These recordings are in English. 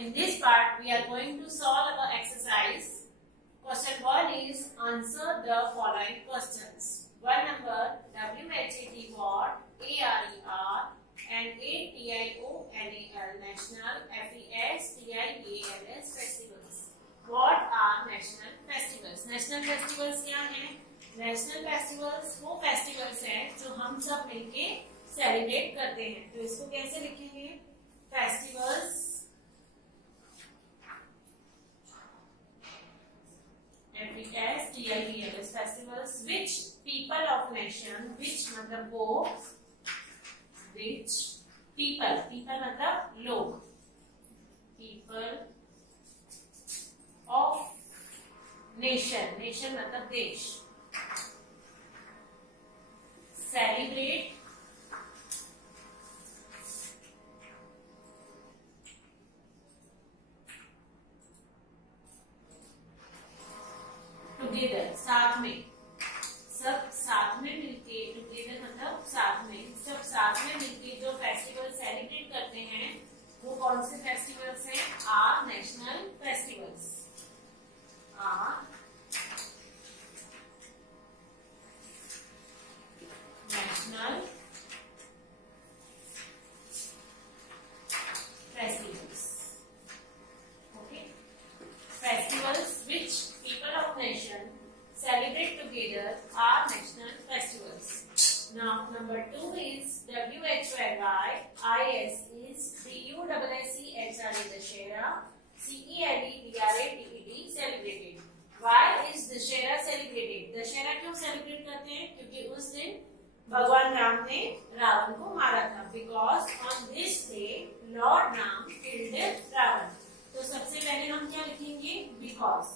In this part, we are going to solve our exercise. Question 1 is answer the following questions. 1 number WHAT what, ARER and ATIONAL national, FESTIALS festivals. What are national festivals? National festivals क्या हैं? National festivals वो festivals हैं जो हम सब मिलके celebrate करते हैं. तो इसको कैसे लिखेंगे? Festivals FESTIVALS festivals which people of nation, which मतलब वो, which people मतलब लोग, people of nation मतलब देश, celebrate टुगेदर साथ में, सब साथ में मिलके, टुगेदर मतलब साथ में, सब साथ में मिलके जो फेस्टिवल सेलिब्रेट करते हैं वो कौन से फेस्टिवल्स हैं? Are national festivals. Are national festivals. Okay, festivals which people of nation celebrate together are national festivals. Now number 2 is WHYYIS is DUSSEHRA Dussehra, CELEBRATED celebrated. Why is Dussehra celebrated? Dussehra क्यों celebrate करते हैं? क्योंकि उस दिन भगवान राम ने रावण को मारा था. Because on this day Lord Ram killed Ravan. तो सबसे पहले हम क्या लिखेंगे? Because.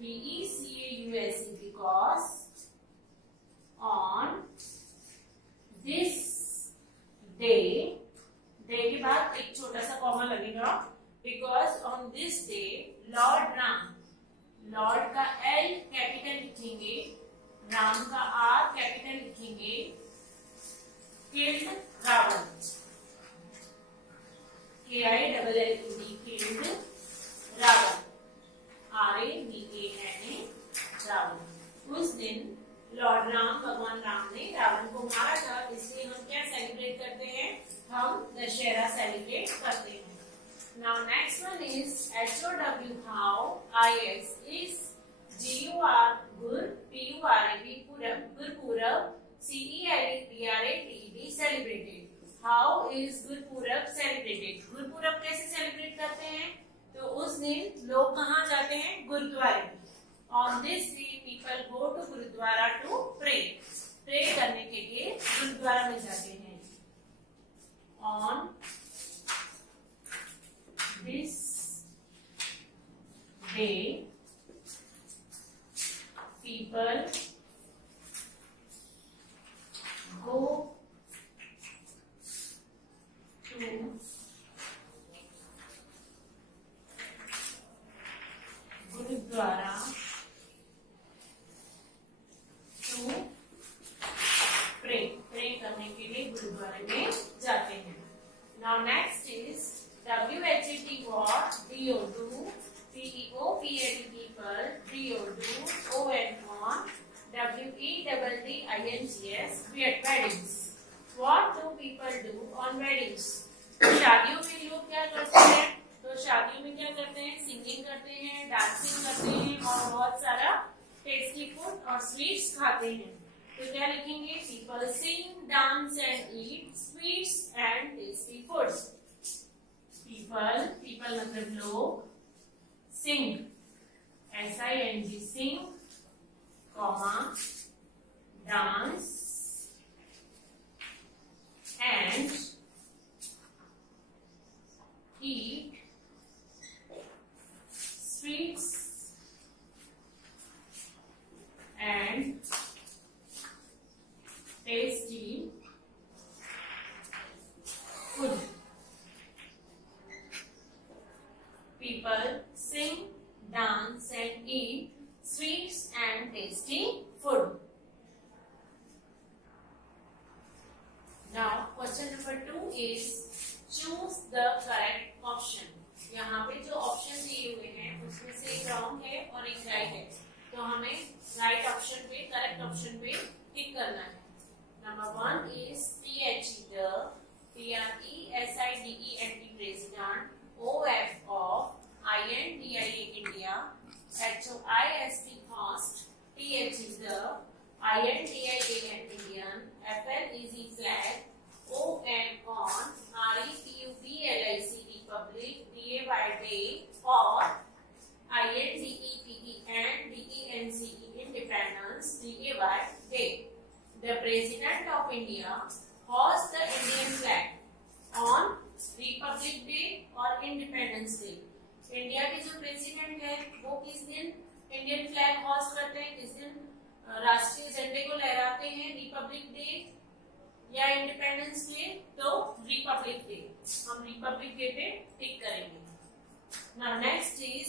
BECAUSE because on this day, day के बाद एक छोटा सा कॉमा लगेगा. Because on this day Lord Ram, Lord का L कैपिटल लिखेंगे, राम का R कैपिटल लिखेंगे, killed Ravan, KILLED killed Ravan, RAVAN Ravan. उस दिन लॉर्ड राम, भगवान राम ने रावण को मारा था, इसलिए हम क्या सेलिब्रेट करते हैं? हम दशहरा सेलिब्रेट करते हैं. Now next one is HOW how IS is GUR gur PURAB Gurpurab CELEBRATED celebrated. How is Gurpurab celebrated? Gurpurab कैसे सेलिब्रेट करते हैं? तो उस दिन लोग कहाँ जाते हैं? गुरुद्वारे. On this day people go to gurdwara to pray. Pray करने के लिए गुरुद्वारा में जाते हैं. On this day people go to gurdwara to pray. Pray करने के लिए गुरुद्वारे में जाते हैं. Now next is WHAT what DO2 PEOPLE people DO2 ON WEDDINGS weddings. What do people do on weddings? शादियों में लोग क्या करते हैं? तो शादियों में क्या करते हैं? सिंगिंग करते हैं, डांसिंग करते हैं और बहुत सारा टेस्टी फूड और स्वीट्स खाते हैं. तो क्या लिखेंगे? People sing, dance and eat sweets and tasty foods. People मतलब लोग, sing SING sing, comma dance and eat sweets and tasty food. People sing, dance and eat sweets and tasty food. Now question number 2 is choose the correct option. यहाँ पे जो option दिए हुए हैं उसमें से एक रॉन्ग है और एक राइट है, तो हमें राइट ऑप्शन पे, करेक्ट ऑप्शन पे टिक करना है। Number 1 is PHE PRESIDENT president, OF of INDIA India, HOIST host, TH is the INDIA Indian, FL is the flag, ON on, REPUBLIC Republic, DA by day, or INDEPE and DENCE independence, DA by day. The President of India hosts the Indian flag on Republic Day और Independence Day. India के जो president है वो किस दिन Indian flag host करते हैं, किस दिन राष्ट्रीय झंडे को लहराते हैं, रिपब्लिक डे या इंडिपेंडेंस डे, तो रिपब्लिक डे। हम रिपब्लिक डे पे टिक करेंगे। Now next is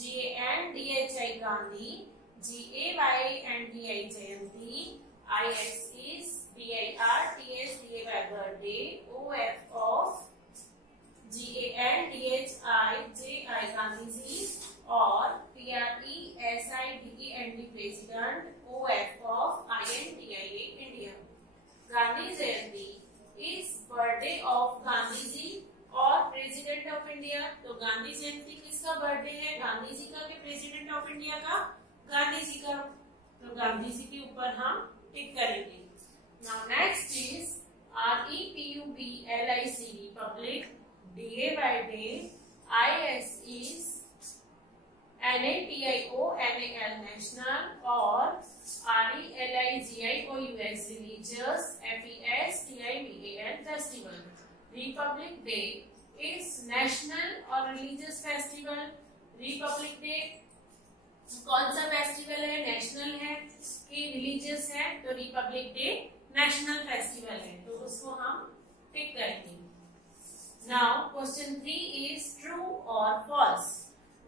GANDHI Gandhi, GAYNDI Jayanti, IX is BIRTS DA by birthday, OF of GANDHI JI Gandhi और PRESIDENT president, OF of INDIA India. Gandhi Jayanti is birthday of Gandhi ji और president of India. तो गांधी जयंती किसका birthday है, गांधी जी का, कि president of India का, गांधी जी का। तो गांधी जी के ऊपर हम टिक करेंगे। Now next is REPUBLIC Republic, DA by day, IS is NATIONAL national और RELIGIOUS religious, FESTIVAL festival. Republic Day is national और religious festival. Republic Day कौन सा फेस्टिवल है, नेशनल है कि रिलीजियस है, तो रिपब्लिक डे नेशनल फेस्टिवल है, तो उसको हम टिक करेंगे। नाउ क्वेश्चन 3 इज ट्रू और false.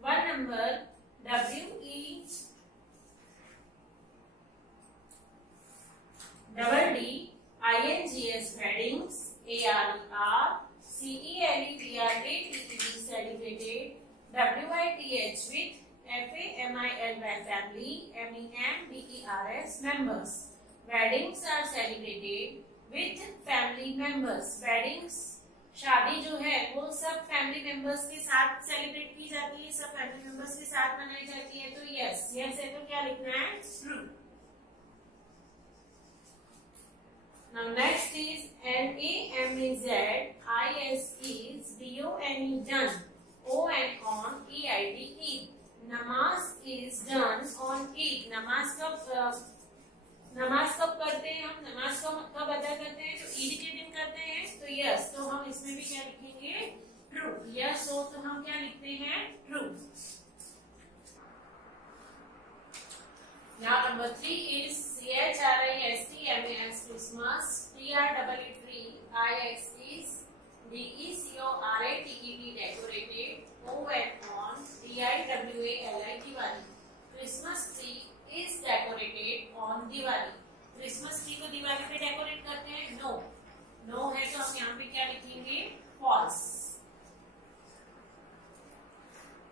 1 number WEDDINGS weddings, ARER CELEBRATED celebrated, WITH with FAMIL family, MEMBERS members. Weddings are celebrated with family members. Weddings शादी जो है वो सब फैमिली मेंबर्स के साथ सेलिब्रेट की जाती है, सब फैमिली मेंबर्स के साथ मनाई जाती है, तो यस यस है, तो क्या लिखना है, true. Now next is NAMAZIS is DONE done, ON on EID Eid. नमाज इज डन ऑन ईद। नमाज कब करते हैं हम, नमाज कब अदा करते हैं, तो ईद के दिन करते हैं, तो यस, तो हम इसमें भी क्या लिखेंगे, ट्रू। यस हो तो हम क्या लिखते हैं, true. Now number 3 is CHRISTMAS Christmas, TREETREE is DECORATED decorated, ON on DIWALI Diwali. Christmas tree is decorated on Diwali. Christmas tree को दिवाली पे डेकोरेट करते हैं, नो। नो है तो हम यहाँ पे क्या लिखेंगे, false.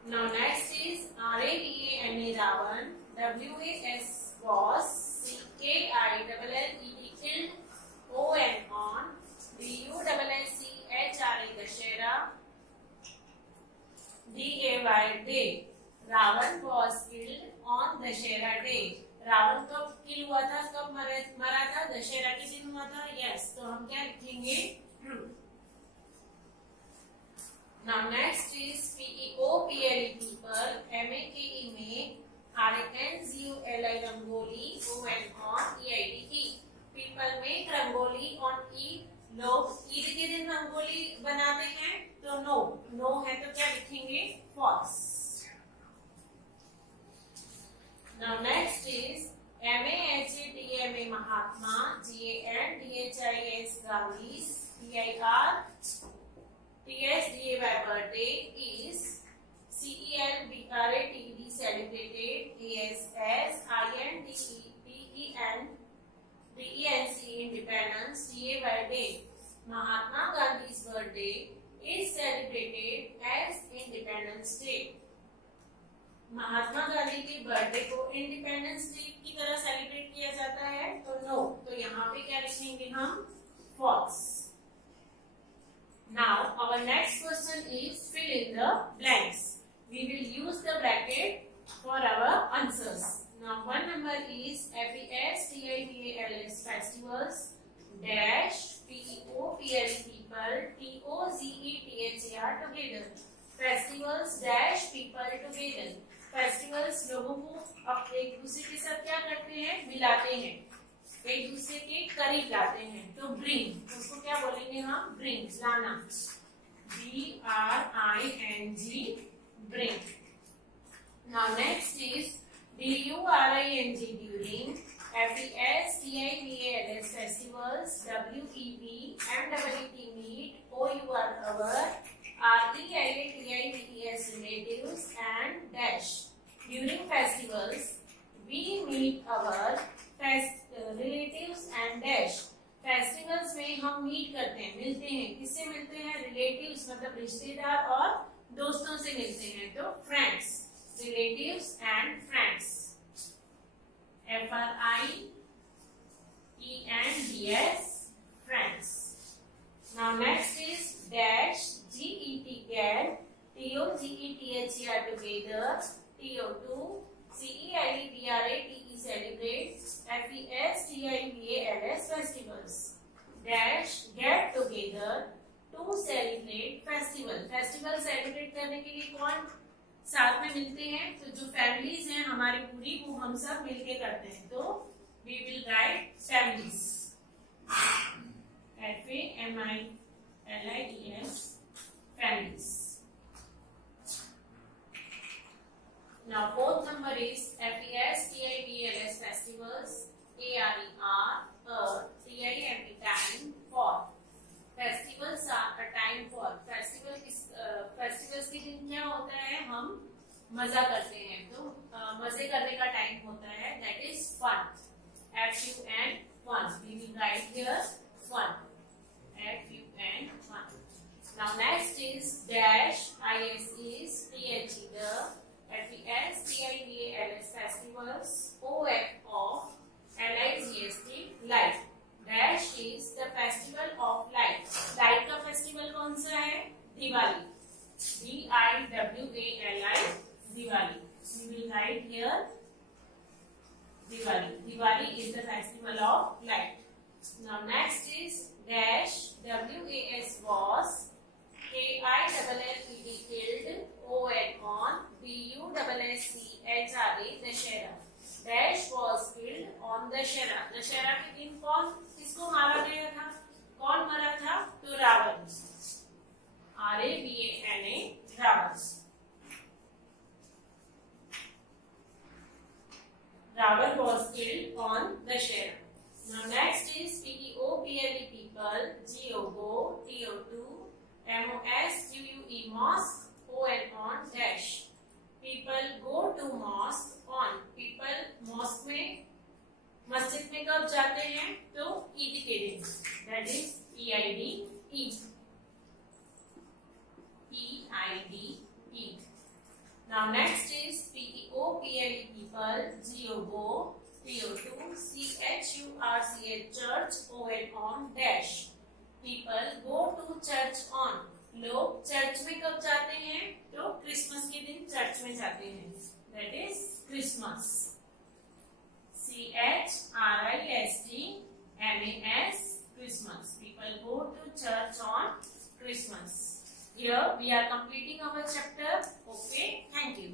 Now next is RAVANA Ravan, WAS was, KILLED killed, ON on DUSSCHRA Dussehra, DAY day. Ravan was killed on Dussehra day. Ravan कब किल हुआ था, कब मरा था, दशहरा के दिन हुआ था, यस, तो हम क्या लिखेंगे, true. Now next is PEOPLE people, MAKE में, RANGULI rangoli, ON on EID people make rangoli on Eid। लोग ईद के दिन रंगोली बनाते हैं, तो नो। नो है तो क्या लिखेंगे, false. Now next is MAHATMA Mahatma, GANDHIS Gandhi, PIRTSDA by birthday is CELBRATED celebrated, ASSINDEPENDENCE independence, DA by day. Mahatma Gandhi's birthday is celebrated as Independence independence day. Mahatma Gandhi के बर्थडे को independence day की तरह celebrate किया जाता है तो no, तो यहाँ पे क्या लिखेंगे हम, false. Now our next question is fill in the blanks. We will use the bracket for our answers. Now one number is FESTIVALS festivals dash PEOPLE people TOZETHAR together. Festivals dash people together. Festivals लोगों को अब एक दूसरे के साथ क्या करते हैं, मिलाते हैं, एक दूसरे के करीब लाते हैं। तो ब्रिंग, उसको क्या बोलेंगे हम, ब्रिंग, लाना, BRING, bring. Now next is DURING, during, FESTIVALS festivals, WEBMEET, meet, OUR, our, RELATIVES, relatives, and dash. During festivals, we meet our relatives and dash. Festivals में हम मीट करते हैं, मिलते हैं, किससे मिलते हैं, रिलेटिव्स मतलब रिश्तेदार और दोस्तों से मिलते हैं, तो friends, relatives and friends, FRIENDS, friends. Now next is dash GET, get, TOGETHER, together, TO2, CELEBRATE, celebrate, FESTIVALS festivals, dash get together to celebrate festival। Festival celebrate करने के लिए कौन साथ में मिलते हैं, तो जो फैमिलीज हैं हमारी पूरी, वो हम सब मिलके करते हैं, तो we will write families, FAMILIES, families। Now fourth number is FESTIVALS festivals, ARER, TIME, time for। Festivals are a time for। festivals के दिन क्या होता है, हम मजा करते हैं, तो मजे करने का टाइम होता है, that is fun, FUN, fun। We will write here fun, FUN, fun। Now next is dash ISES, THE, FESTIVALS festivals, OF, LIGST, light। Dash is the festival of light। Light का festival कौन सा है, Diwali, DIWALI, Diwali. We will write here Diwali। Diwali is the festival of light। Now next is dash WAS, was, KILLED, killed, ON, on, DUSSCHRA, Dashera। Dash was killed on Dashera। Dussehra के दिन कौन, किसको मारा गया था, कौन मरा था, तो Ravan, RAVANA, Ravan. Ravan was killed on Dashera। Now next is PEOPLE, people, GOGO, TO2, MOSQUE, mosque, ON, dash। People go to mosque on। people mosque में, मस्जिद में कब जाते हैं, तो ईद के दिन, that is EID, Eid, Eid। Now next is PEOPLE, people, GOGO, TO2, CHURCH, church, ON, dash। people go to church on। लोग चर्च में कब जाते हैं, तो क्रिसमस के दिन चर्च में जाते हैं, that is Christmas, CHRISTMAS, Christmas। people go to church on Christmas। Here we are completing our chapter. Okay, thank you।